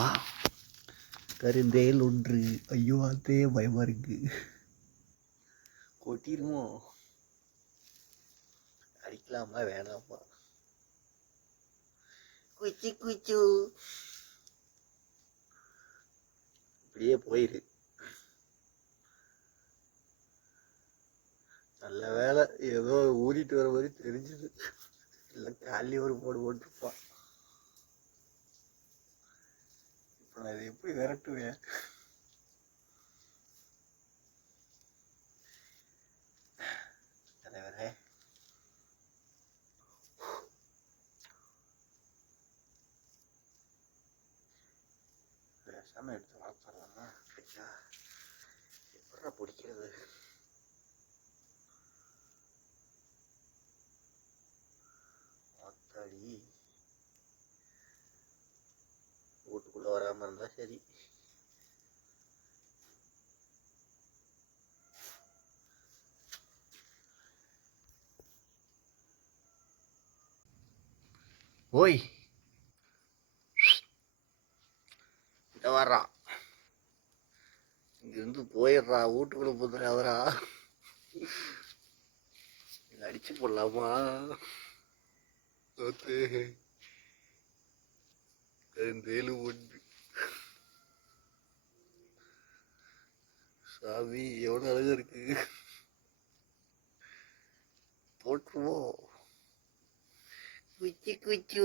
ஆ கருந்தேல் ஒன்று. ஐயோ அதே பயமா இருக்கு. கொட்டிருமோ? அடிக்கலாமா வேணாமா? குச்சி குச்சு இப்படியே போயிரு. நல்ல வேலை ஏதோ ஊறிட்டு வர மாதிரி தெரிஞ்சுது. இல்லை காலையில் ஒரு போடு போட்டுருப்பான். இப்போ நான் இதை எப்படி விரட்டுவேன்? தலைவரே பேசாம எடுத்து வளர்த்துடலாமா? எப்படா பிடிக்கிறது? மொத்தடி வீட்டுக்குள்ள வராம இருந்தா சரி. ஓய் இங்க வர்றா, இங்கிருந்து போயிடுறா, வீட்டுக்குள்ள போதுற அவரா. அடிச்சு போடலாமா? கருந்தேலு ஒன்று. சாமி எவ்வளவு அழகா இருக்கு. போட்டுருவோம். குச்சி குச்சு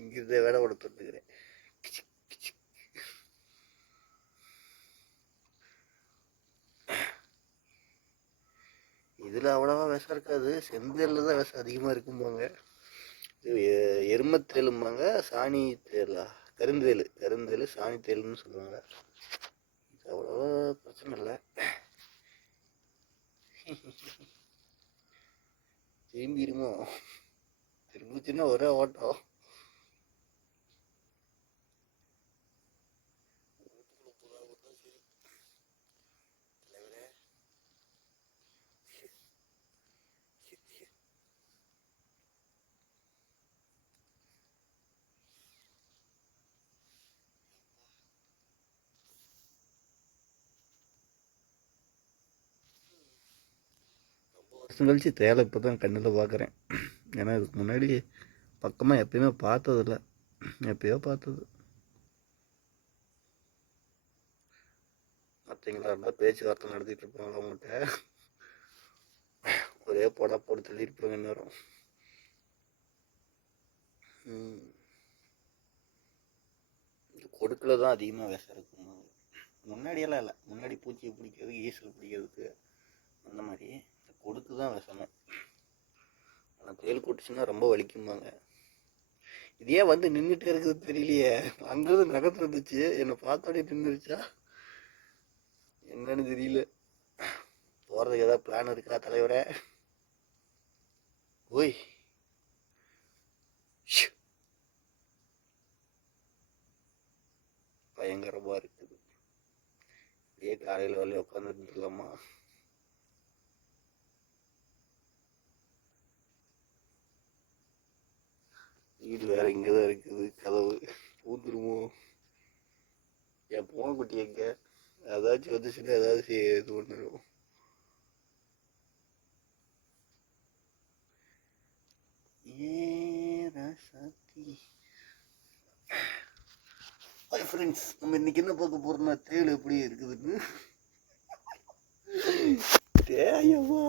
இங்கிருந்த வேலை கூட தொட்டுக்கிறேன். இதுல அவ்வளவா விஷம் இருக்காது, செந்தேல்ல தான் விஷம் அதிகமா இருக்கும்பாங்க. எருமத்தேலும்பாங்க, சாணி தேலா, கருந்தேலு சாணி தேலுன்னு சொல்லுவாங்க. இது அவ்வளவா பிரச்சனை இல்லை. திரும்பிடுமோ? திரும்பிச்சுன்னா ஒரே ஓட்டம். வருஷம் கழிச்சு தேலை இப்போ தான் கண்ணில் பார்க்குறேன். ஏன்னா இதுக்கு முன்னாடி பக்கமாக எப்பயுமே பார்த்ததில்ல, எப்பயோ பார்த்தது. மற்றவங்களா இருந்தால் பேச்சுவார்த்தை நடத்திட்டு இருப்பாங்க அவங்ககிட்ட, ஒரே போடா போட்டு தள்ளியிருப்பாங்க நேரம். இந்த கொடுக்கில் தான் அதிகமாக விஷம் இருக்கும். முன்னாடியெல்லாம் இல்லை, முன்னாடி பூச்சியை பிடிக்கிறதுக்கு, ஈசல் பிடிக்கிறதுக்கு அந்த மாதிரி. இந்த கொடுக்கு தான் விஷமே. ஆனால் தேல் கொட்டுச்சுன்னா ரொம்ப வலிக்கும்பாங்க. இதே வந்து நின்றுட்டே இருக்குது தெரியலையே. அங்கிருந்து நகர்ந்து இருந்துச்சு, என்னை பார்த்தோடே நின்றுச்சா என்னன்னு தெரியல. போகிறதுக்கு ஏதாவது பிளான் இருக்கா தலைவரே? ஓய் பயங்கரமாக இருக்குது. இதே காலையில் வரல உட்காந்துருந்துலாமா? வீடு வேற இங்கே தான் இருக்குது, கதவு பூந்துருமோ? என் பூனைக்குட்டி எங்க? ஏதாச்சும் வந்துச்சுன்னா ஏதாவது இது பண்ணிடும். ஹாய் ஃப்ரெண்ட்ஸ், நம்ம இன்னைக்கு என்ன பார்க்க போறோம்னா தேள் எப்படி இருக்குதுன்னு. தேயவா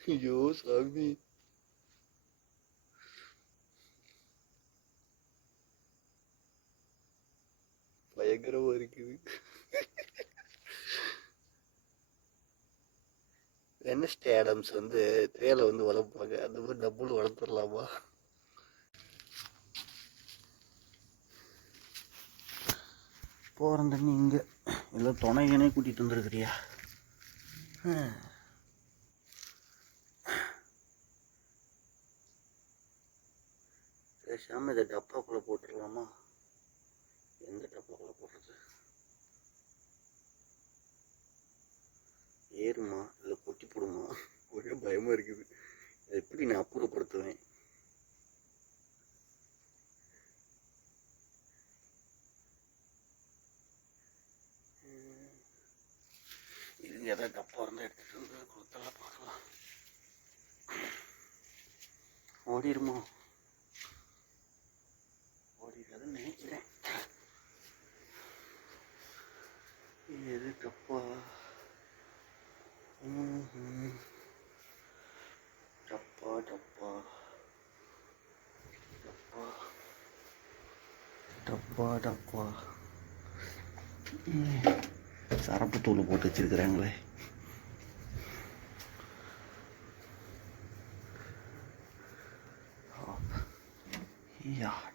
ஐயோ சாமி, பயங்கரமா இருக்குது. வெனஸ்டே ஆடம்ஸ் வந்து தேலை வந்து வளர்ப்பாங்க, அந்த மாதிரி டபுள் வளர்த்துடலாமா? போகிறேன் தண்ணி இங்கே இல்லை துணைகனே கூட்டிகிட்டு வந்துருக்குறியா? பேசாமல் இதை டப்பாக்குள்ளே போட்டுடலாமா? எந்த டப்பாக்குள்ளே போடுறது? ஏறுமா இல்லை கொட்டி போடுமா? ஒரே பயமாக இருக்குது. எப்படி நான் அப்புறப்படுத்துவேன்? ஏதாவது டப்பா இருந்தால் எடுத்துகிட்டு வந்து கொடுத்தலாம் பார்க்கலாம். ஓடிடுமோ? ஓடிடுறதுன்னு நினைக்கிறேன். எது டப்பா? டப்பா டப்பா டப்பா டப்பா டப்பா சரப்பு தூள் போட்டு வச்சிருக்கிறாங்களே.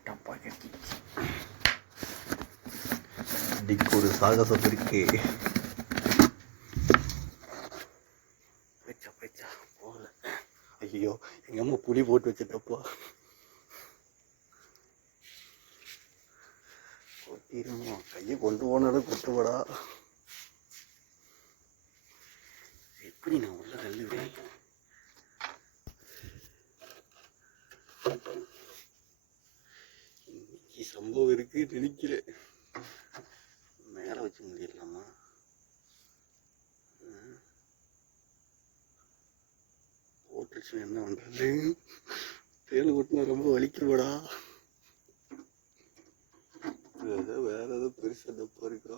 டப்பா கட்டிச்சு. இன்னைக்கு ஒரு சாகசம் இருக்கு. பேச்சா பேச்சா போகல. ஐயோ, எங்க அம்மா புளி போட்டு வச்சுட்டப்பா. கொட்டிடுமோ? கையை கொண்டு போனாலும் கொட்டுவடா. எப்படி நான் உள்ள தள்ளுவேன்? இன்னைக்கு சம்பவம் இருக்கு நினைக்கிறேன். மேல வச்சு முடியலாமா? போட்டுச்சு என்ன பண்றது? தேல் கொட்டினா ரொம்ப வலிக்குவடா. வேற ஏதோ பெருசா டப்பா இருக்கா?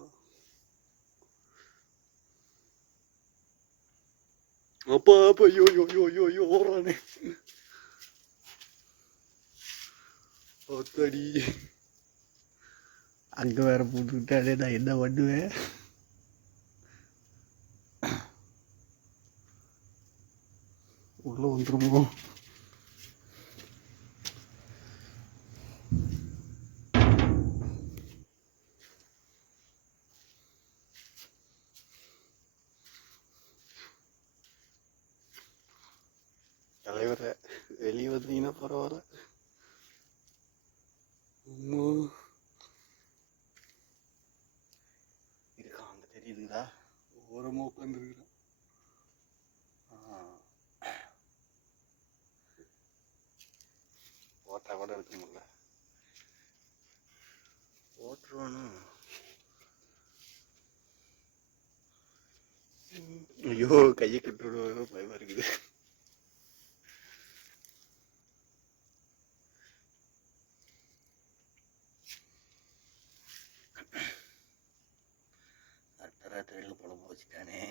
அப்பா அப்பா ஐயோ ஐயோ ஐயோ ஐயோ ஓடுறானே. ஒத்தடி அங்க வேற போட்டுக்கிட்டாலே நான் என்ன பண்ணுவேன்? உள்ள வந்துருமோ? தலைவரை வெளியே வந்தீங்கன்னா பரவாயில்ல. இருக்கா அங்க தெரியுதுங்களா? ஓரமா உட்காந்துருக்குறான். ஓட்டா கூட இருக்க முடியல. ஓட்டுருவானு. ஐயோ கையை கட்டுற பயமா இருக்குது. அட்டராத்திரியில புலம்பு வச்சுட்டானே.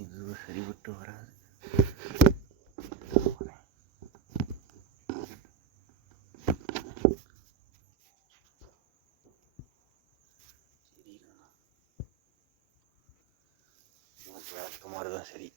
இது சரிபட்டு வராது. விளக்கமாறுதான் சரி.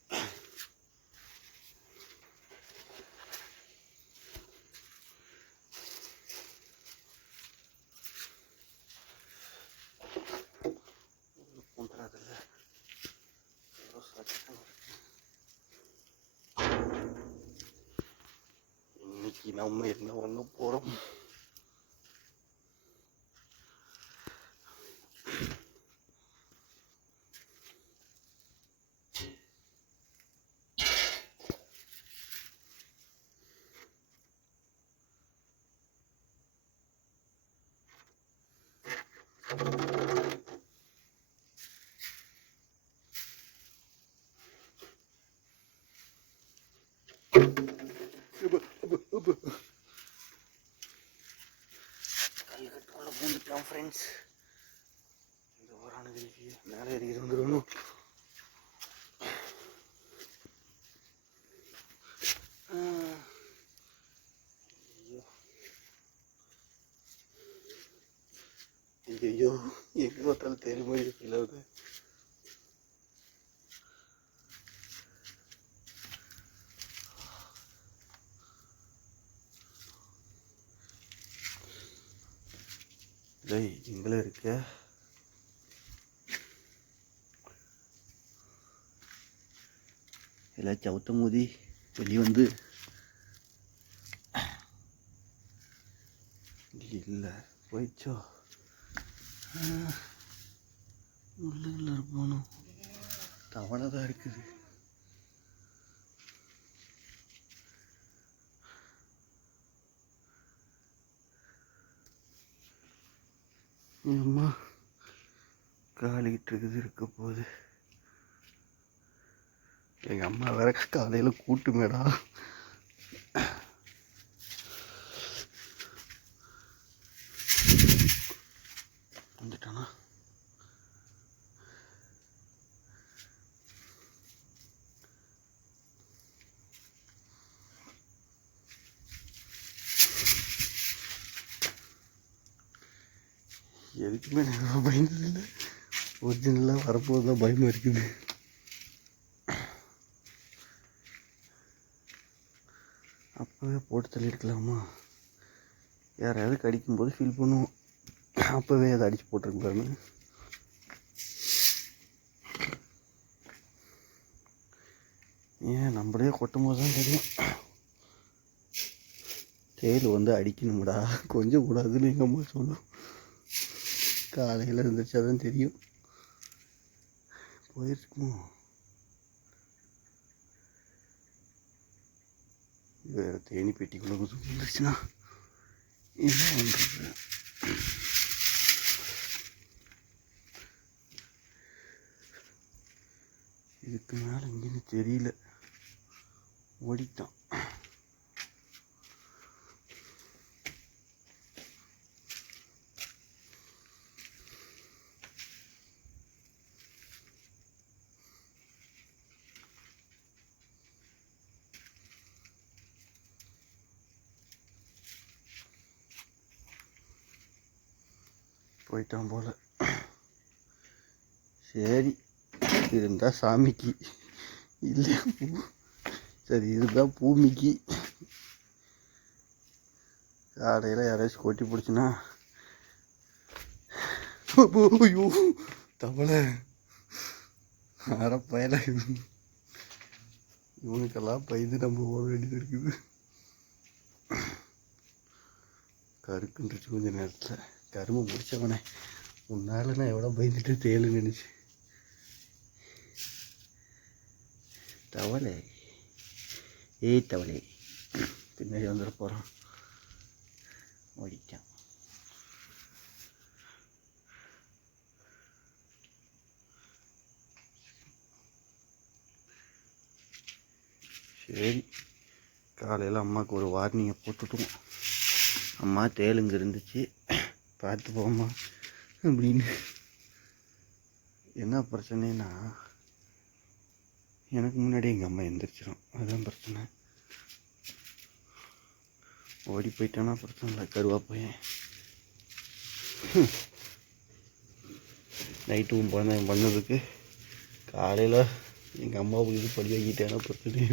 இன்னைக்கு நம்ம என்ன பண்ண போறோம்? கல்கட்டுக்குள்ள பூந்துட்டோம் ஃப்ரெண்ட்ஸ். இந்த ஓரானது மேலே ஏறி வந்துடணும். ஐயோ எங்க பார்த்தாலும் தேடி மாதிரி ஃபீல் ஆகுது. எங்களே இருக்க எல்லாம் சவுத்த மோதி வெளியே வந்து இல்லை போயிச்சோ. முள்ளுகள் இருப்பானோ? தவளை தான் இருக்குது. அம்மா காலிக்கிட்டு இருக்குது இருக்க போகுது. எங்கள் அம்மா வேற காலையில் கூட்டு மேடா. வந்துட்டானா? எதுக்குமே நான் பயந்ததில்லை. ஒரிஜினலாக வரப்போது தான் பயமாக இருக்குது. அப்போவே போட்டு தள்ளியிருக்கலாமா? யாரையாவது கடிக்கும்போது ஃபீல் பண்ணுவோம். அப்போவே அதை அடித்து போட்டிருக்கு பாருங்க. ஏன் நம்மளே கொட்டும் போது தான் தெரியும் தேல் வந்து அடிக்கணும்டா, கொஞ்சம் கூடாதுன்னு எங்கள் அம்மா சொல்லும். காலையில் இருந்துச்சா தான் தெரியும். போயிருக்குமோ வேறு தேனி பெட்டிக்குள்ளே வந்துச்சுன்னா என்ன பண்ணுறது? இதுக்கு மேலே இங்கேன்னு தெரியல. ஓடிட்டான். போயிட்டான் போல. சரி, இருந்தால் சாமிக்கு, இல்லை சரி இருந்தால் பூமிக்கு. காலையில் யாராச்சும் கொட்டி பிடிச்சின்னா ஐயோ தவளை அறப்பயல. இவனுக்கெல்லாம் பயந்து நம்ம ஓட வேண்டியது இருக்குது. கருக்குன்றுச்சு கொஞ்சம் நேரத்தில். கரும்பு முடிச்சவனே உன்னால நான் எவ்வளோ பயந்துட்டு தேலு நினைச்சு. தவளை ஏய் தவளை பின்னாடி வந்துட போகிறான். ஓடிட்டான். சரி, காலையில் அம்மாவுக்கு ஒரு வார்னிங்கை போட்டுட்டோம். அம்மா தேலுங்க இருந்துச்சு, பார்த்து போம்மா அப்படின்னு. என்ன பிரச்சனைனா எனக்கு முன்னாடி எங்கள் அம்மா எந்திரிச்சிடும், அதுதான் பிரச்சனை. ஓடி போயிட்டானா பிரச்சனை இல்லை. கருவா போயேன் நைட்டும் பண்ணதுக்கு காலையில் எங்கள் அம்மாவுக்கு இது படி வாங்கிட்டேன்னா பிரச்சனை.